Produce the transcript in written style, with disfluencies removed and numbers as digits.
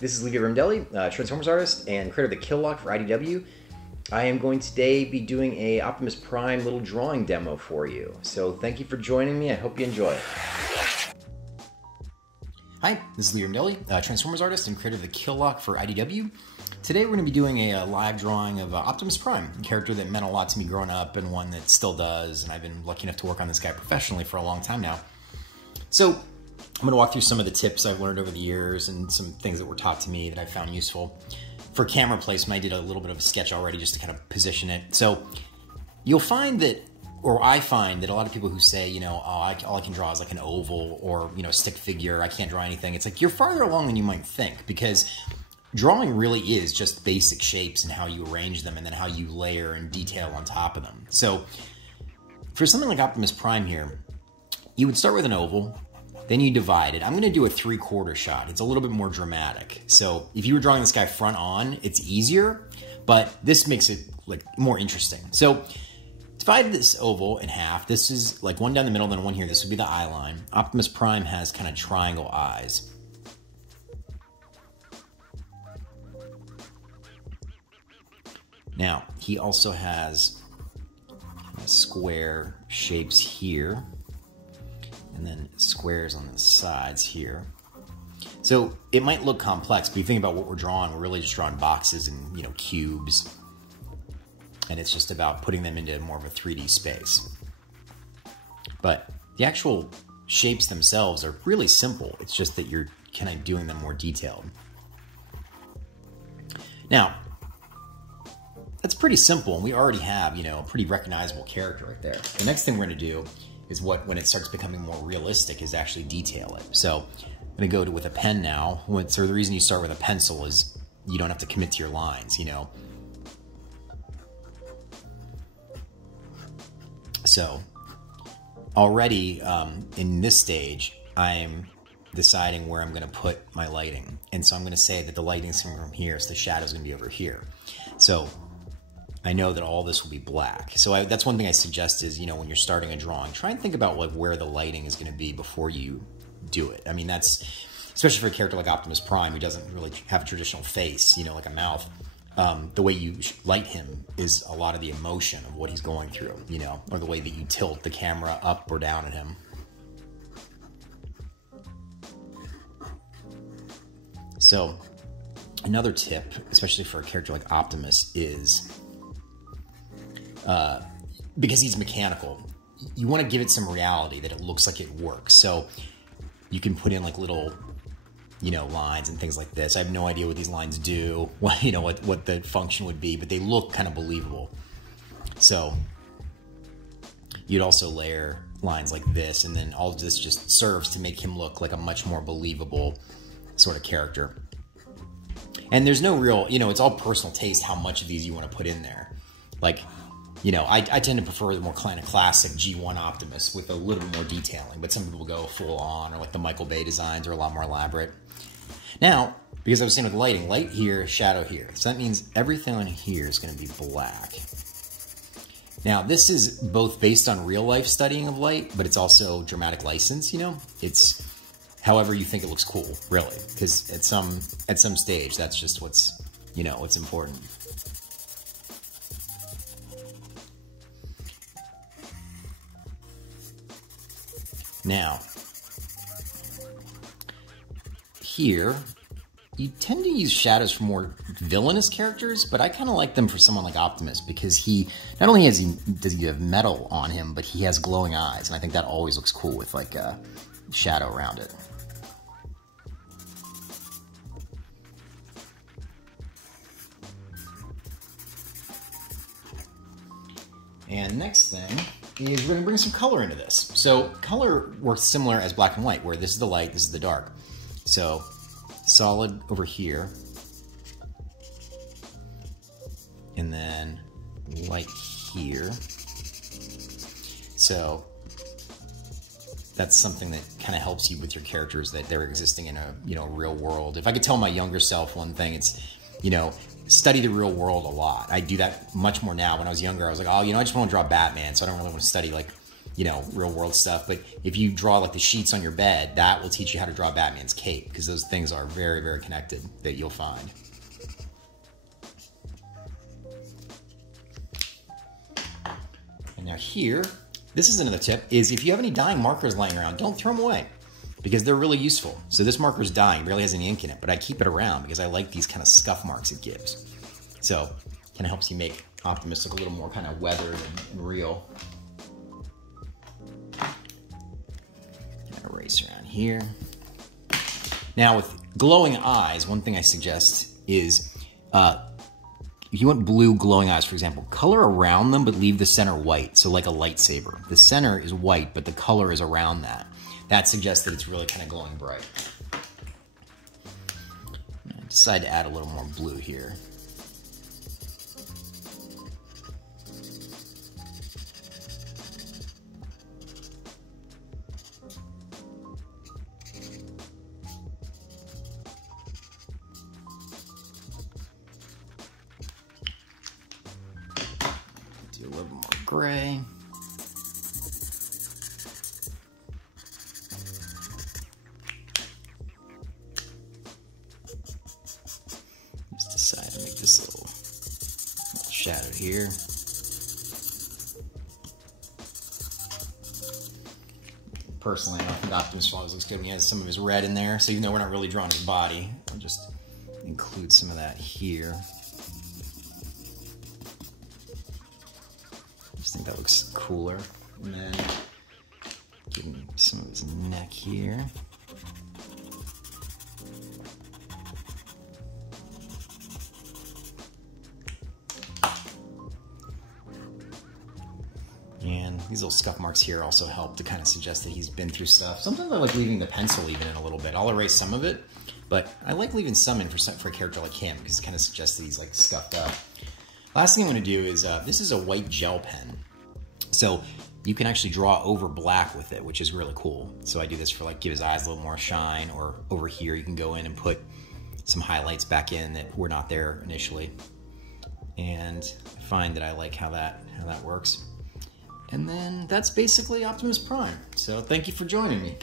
This is Livio Ramondelli, Transformers artist and creator of the Kill Lock for IDW. I am going to today be doing a Optimus Prime little drawing demo for you. So thank you for joining me. I hope you enjoy it. Hi, this is Livio Ramondelli, Transformers artist and creator of the Kill Lock for IDW. Today we're going to be doing a live drawing of Optimus Prime, a character that meant a lot to me growing up and one that still does, and I've been lucky enough to work on this guy professionally for a long time now. So I'm going to walk through some of the tips I've learned over the years and some things that were taught to me that I found useful. For camera placement, I did a little bit of a sketch already just to kind of position it. So you'll find that, or I find that a lot of people who say, you know, oh, all I can draw is like an oval or, you know, stick figure, I can't draw anything. It's like you're farther along than you might think, because drawing really is just basic shapes and how you arrange them and then how you layer and detail on top of them. So for something like Optimus Prime here, you would start with an oval, then you divide it. I'm going to do a 3/4 shot. It's a little bit more dramatic. So if you were drawing this guy front on, it's easier, but this makes it like more interesting. So divide this oval in half. This is like one down the middle, then one here. This would be the eye line. Optimus Prime has kind of triangle eyes. Now, he also has square shapes here, and then squares on the sides here. So it might look complex, but you think about what we're drawing, we're really just drawing boxes and, you know, cubes. And it's just about putting them into more of a 3D space. But the actual shapes themselves are really simple. It's just that you're kind of doing them more detailed. Now, that's pretty simple, and we already have, you know, a pretty recognizable character right there. The next thing we're going to do is when it starts becoming more realistic, is actually detail it. So I'm going to go with a pen now. So the reason you start with a pencil is you don't have to commit to your lines, you know. So already in this stage, I'm deciding where I'm going to put my lighting. And so I'm going to say that the lighting's coming from here, so the shadow's going to be over here. So I know that all this will be black. So that's one thing I suggest is, you know, when you're starting a drawing, try and think about like where the lighting is going to be before you do it. I mean, that's, especially for a character like Optimus Prime, who doesn't really have a traditional face, you know, like a mouth. The way you light him is a lot of the emotion of what he's going through, you know, or the way that you tilt the camera up or down at him. So another tip, especially for a character like Optimus, is because he's mechanical, you want to give it some reality, that it looks like it works. So you can put in like little, you know, lines and things like this. I have no idea what these lines do, what, you know, what the function would be, but they look kind of believable. So you'd also layer lines like this, and then all of this just serves to make him look like a much more believable sort of character. And there's no real, you know, it's all personal taste how much of these you want to put in there. Like, you know, I tend to prefer the more kind of classic G1 Optimus with a little bit more detailing, but some people go full on, or like the Michael Bay designs are a lot more elaborate. Now, because I was saying with lighting, light here, shadow here. So that means everything on here is going to be black. Now, this is both based on real life studying of light, but it's also dramatic license, you know? It's however you think it looks cool, really, because at some stage, that's just what's, you know, what's important. Now, here, you tend to use shadows for more villainous characters, but I kind of like them for someone like Optimus, because he, not only does he have metal on him, but he has glowing eyes, and I think that always looks cool with like a shadow around it. And next thing is we're going to bring some color into this. So color works similar as black and white, where this is the light, this is the dark. So solid over here, and then light here. So that's something that kind of helps you with your characters, that they're existing in a, you know, real world. If I could tell my younger self one thing, it's, you know, study the real world a lot. I do that much more now. When I was younger, I was like, oh, you know, I just want to draw Batman, so I don't really want to study, like, you know, real world stuff. But if you draw like the sheets on your bed, that will teach you how to draw Batman's cape, because those things are very, very connected that you'll find. And now here, this is another tip, is if you have any dying markers lying around, don't throw them away, because they're really useful. So this marker's dying, barely has any ink in it, but I keep it around because I like these kind of scuff marks it gives. So it kind of helps you make Optimus look a little more kind of weathered and real. Erase around here. Now with glowing eyes, one thing I suggest is, if you want blue glowing eyes, for example, color around them, but leave the center white, so like a lightsaber. The center is white, but the color is around that. That suggests that it's really kind of glowing bright. I decide to add a little more blue here. Do a little more gray. Just decide to make this little shadow here. Personally, I don't think Optimus always looks good when he has some of his red in there. So even though we're not really drawing his body, I'll just include some of that here. I think that looks cooler. And then give him some of his neck here. And these little scuff marks here also help to kind of suggest that he's been through stuff. Sometimes I like leaving the pencil even in a little bit. I'll erase some of it, but I like leaving some in for a character like him, because it kind of suggests that he's like scuffed up. Last thing I'm going to do is, this is a white gel pen. So you can actually draw over black with it, which is really cool. So I do this for like, give his eyes a little more shine, or over here you can go in and put some highlights back in that were not there initially. And I find that I like how that works. And then that's basically Optimus Prime. So thank you for joining me.